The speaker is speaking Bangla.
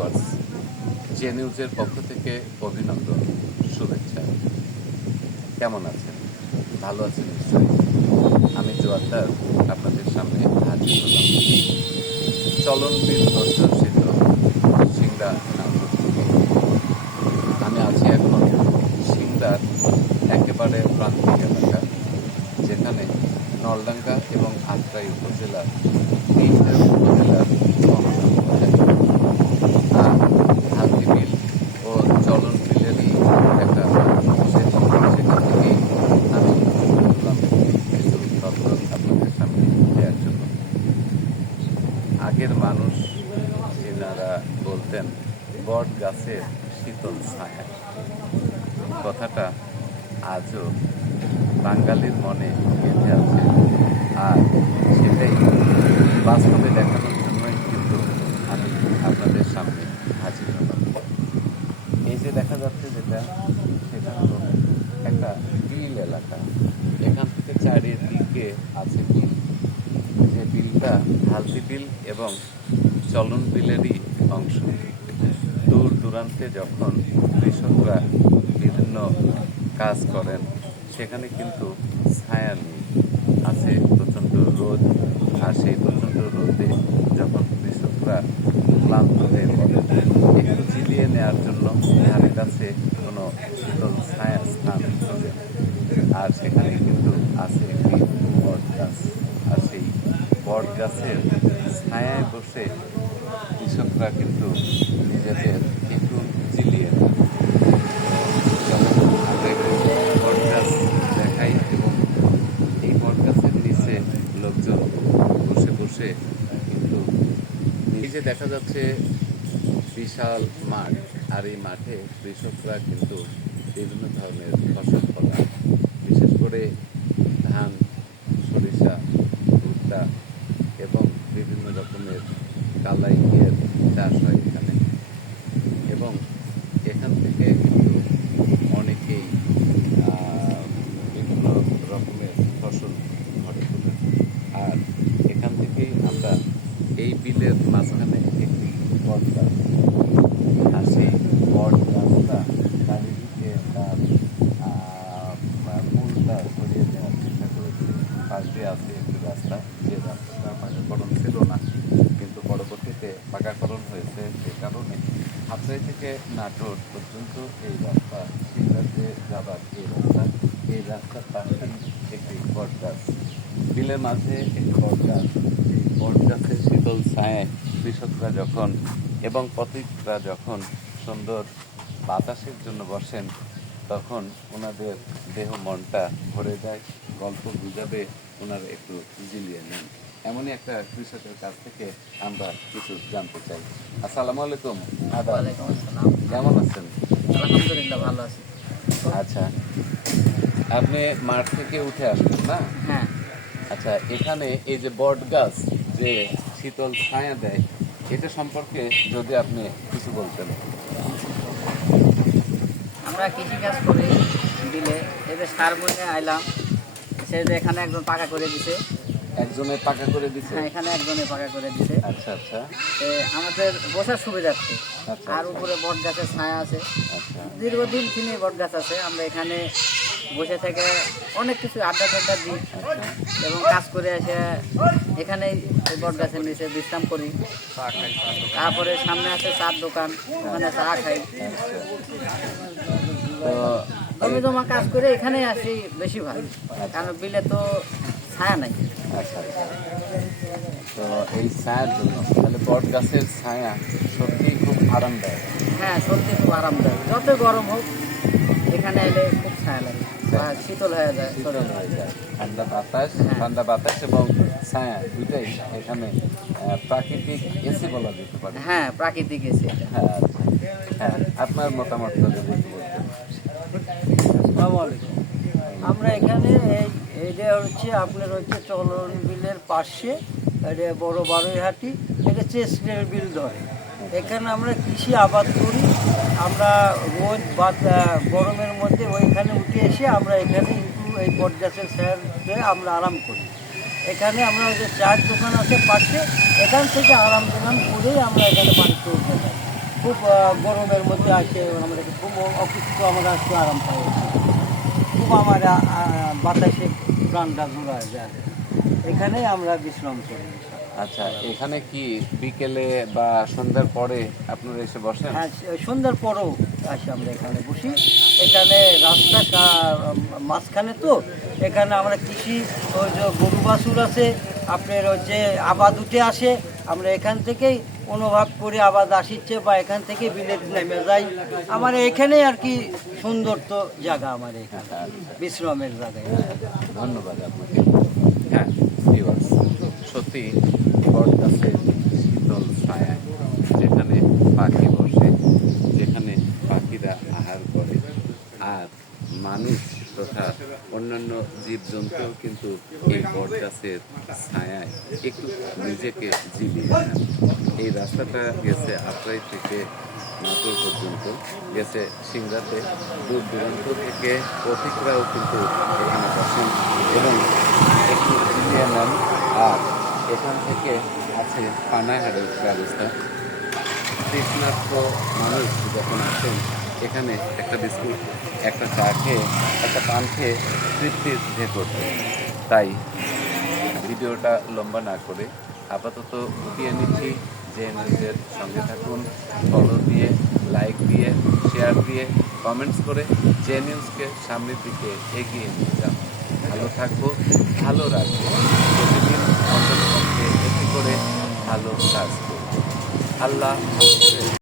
ভিউয়ার্স, জে নিউজের পক্ষ থেকে অভিনন্দন, শুভেচ্ছা। কেমন আছেন? ভালো আছেন নিশ্চয়ই। আমি জোয়ারদার আপনাদের সামনে হাজির হলাম চলন বিল অধ্যুষিত সিংড়া নাটক থেকে। আমি আছি এখন সিংড়ার একেবারে প্রান্তিক এলাকা, যেখানে নলডাঙ্গা এবং আত্রাই উপজেলার তিনটা উপজেলার সমাধান হয়। আর হালদি বিল ও চলন বিলেরই একটা সেখান থেকেই আমি বললাম কিছু তথ্য আপনাদের সামনে দেওয়ার জন্য। আগের মানুষ যেনারা বলতেন বট গাছের শীতল ছায়া, কথাটা আজও বাঙালির মনে গেঁথে আছে। আর সেটাই বাস্তবে দেখানোর জন্যই কিন্তু আমি আপনাদের সামনে হাজির হলাম। এই যে দেখা যাচ্ছে যেটা, সেটা হলো একটা বিল এলাকা। এখান থেকে চারিদিকে আছে বিল, যে বিলটা হালদি বিল এবং চলন বিলেরই অংশ। দূর দূরান্তে যখন কৃষকরা বিভিন্ন কাজ করেন, সেখানে কিন্তু ছায়া নেই, আছে প্রচণ্ড রোদ। আর সেই প্রচণ্ড রোদে যখন কৃষকরা ক্লান্ত হয়ে পড়ে, একটু জিলিয়ে নেওয়ার জন্য ধারে কাছে কোনো শীতল ছায়া স্থান খোঁজে। আর সেখানে কিন্তু আছে একটি বট গাছ। আর সেই বট গাছের ছায়ায় বসে কৃষকরা কিন্তু নিজেদের একটু জিলিয়ে নেয়। বট গাছ দেখাই এবং এই বট গাছের নিচে লোকজন বসে বসে কিন্তু এই যে দেখা যাচ্ছে বিশাল মাঠ, আর এই মাঠে কৃষকরা কিন্তু বিভিন্ন ধরনের ফসল ফলান, বিশেষ করে ধান, সরিষা, ভুট্টা এবং বিভিন্ন রকমের কালাইয়ের চাষ হয় এখানে। এবং এখান থেকে কিন্তু অনেকেই বিভিন্ন রকমের ফসল ঘরে তোলে। আর এখান থেকেই আমরা এই বিলের মাঝখানে একটি বট গাছ, আর সেই বট গাছটা চারিদিকে তার মূলটা সরিয়ে দেওয়ার চেষ্টা করেছে। পাশে আছে একটি রাস্তা, যে রাস্তাটা পাকাকরণ ছিল না, কিন্তু পরবর্তীতে পাকাকরণ হয়েছে। যে কারণে আত্রাই থেকে নাটোর পর্যন্ত এই রাস্তা, সিংড়াতে যাবার এই রাস্তার পাশেই একটি বট গাছ, বিলের মাঝে একটি বট গাছ। এই বট গাছের শীতল ছায়ায় কৃষকরা যখন এবং পথিকরা যখন সুন্দর বাতাসের জন্য বসেন, তখন ওনাদের দেহ মনটা ভরে যায়, গল্প গুজবে ওনারা একটু জিলিয়ে নেন। এমনই একটা কৃষকের কাছ থেকে আমরা কিছু জানতে চাই। আসসালামু আলাইকুম। ওয়ালাইকুম আসসালাম। কেমন আছেন? আলহামদুলিল্লাহ ভালো আছি। আচ্ছা, আপনি মাঠ থেকে উঠে আসলেন না? হ্যাঁ, আচ্ছা, এখানে এই যে বট গাছ যে শীতল ছায়া দেয়, এটা সম্পর্কে যদি আপনি কিছু বলতেন। আমরা কৃষিকাজ করি বিলে, এদের সার বনে আইলাম, সে যে এখানে একজন পাকা করে দিছে। একজনে পাকা করে দিছে? হ্যাঁ, এখানে একজনে পাকা করে দিছে। আচ্ছা আচ্ছা আমাদের বসার সুবিধার্থে। আচ্ছা, আর উপরে বট গাছের ছায়া আছে, আচ্ছা দীর্ঘদিন থেকে বট গাছ আছে। আমরা এখানে বসে থেকে অনেক কিছু আড্ডা টাড্ডা দিই এবং কাজ করে এসে এখানেই এই বট গাছের নিচে বিশ্রাম করি। তারপরে সামনে আছে চার দোকান, ওখানে চা খাই। তো জমি জমা কাজ করে এখানে আসি বেশি ভালো, কারণ বিলে তো ছায়া নাই। আচ্ছা আচ্ছা, তো এই ছায়ার জন্য তাহলে বট গাছের ছায়া সত্যিই খুব আরামদায়ক। হ্যাঁ, সত্যি খুব আরামদায়ক। যত গরম হোক এখানে এলে খুব ছায়া লাগে, শীতল হয়ে যায়, শীতল হয়ে যায়, ঠান্ডা বাতাস, হ্যাঁ। ঠান্ডা বাতাস এবং ছায়া দুইটাই এখানে প্রাকৃতিক এসি বলা যেতে পারে। হ্যাঁ, প্রাকৃতিক এসে। হ্যাঁ হ্যাঁ, আপনার মতামত যদি একটু বলতেন। আসসালামু আলাইকুম। আমরা এখানে এইটা হচ্ছে আপনার হচ্ছে চলন বিলের পাশে, এটা বড় বারোইহাটি, এটা চেস্টের বিল ধরে। এখানে আমরা কৃষি আবাদ করি। আমরা রোদ বা গরমের মধ্যে ওইখানে উঠে এসে আমরা এখানে একটু এই বট গাছের ছায়াতে আমরা আরাম করি। এখানে আমরা যে চার দোকান আছে পাশে, এখান থেকে আরাম করেই আমরা এখানে বাড়িতে উঠে যাই। খুব গরমের মধ্যে আসে আমরা খুব অসুস্থ, আমরা একটু আরাম পাই, খুব আমার বাতাসে প্রাণটা জোড়ায় যায়, এখানেই আমরা বিশ্রাম করি। আচ্ছা, এখানে কি বিকেলে বা সন্ধ্যার পরে আপনারা এসে বসেন? হ্যাঁ, সন্ধ্যার পরেও আসি আমরা এখানে বসি। এখানে রাস্তা মাঝখানে তো, এখানে আমরা কৃষি ওই যে গরু বাছুর আছে, আপনার ওই যে আবাদ উঠে আসে, আমরা এখান থেকেই অনুভব করি আবাদ আসিচ্ছে, বা এখান থেকে বিলেত নেমে যাই। আমার এখানে আর কি সুন্দর তো জায়গা, আমার এখানে বিশ্রামের জায়গায়। ধন্যবাদ আপনাকে। হ্যাঁ ভিউয়ার্স, সত্যি বট গাছের শীতল ছায়া, যেখানে পাখি বসে, যেখানে পাখিরা আহার করে, আর মানুষ তথা অন্যান্য জীবজন্তুও কিন্তু এই বট গাছের ছায়ায় একটু নিজেকে জীবিয়ে নেন। এই রাস্তাটা গেছে আত্রাই থেকে নাটোর পর্যন্ত, গেছে সিংড়াতে। দূর দূরান্ত থেকে পথিকরাও কিন্তু এখানে বসেন এবং একটু জিরিয়ে নেন। আর এখান থেকে আছে পানাহারের ব্যবস্থা। তৃষ্ণার্ত মানুষ যখন আসেন, এখানে একটা বিস্কুট, একটা চা খেয়ে, একটা পান খেয়ে তৃপ্তির ভেতর। তাই ভিডিওটা লম্বা না করে আপাতত উঠিয়ে নিচ্ছি। যে নিউজের সঙ্গে থাকুন, ফলো দিয়ে, লাইক দিয়ে, শেয়ার দিয়ে, কমেন্টস করে যে নিউজকে সামনের দিকে এগিয়ে নিয়ে যান। ভালো থাকবো, ভালো রাখবো, প্রতিদিন অন্ততপক্ষে একটি করে ভালো কাজ করবো। আল্লাহ হাফেজ।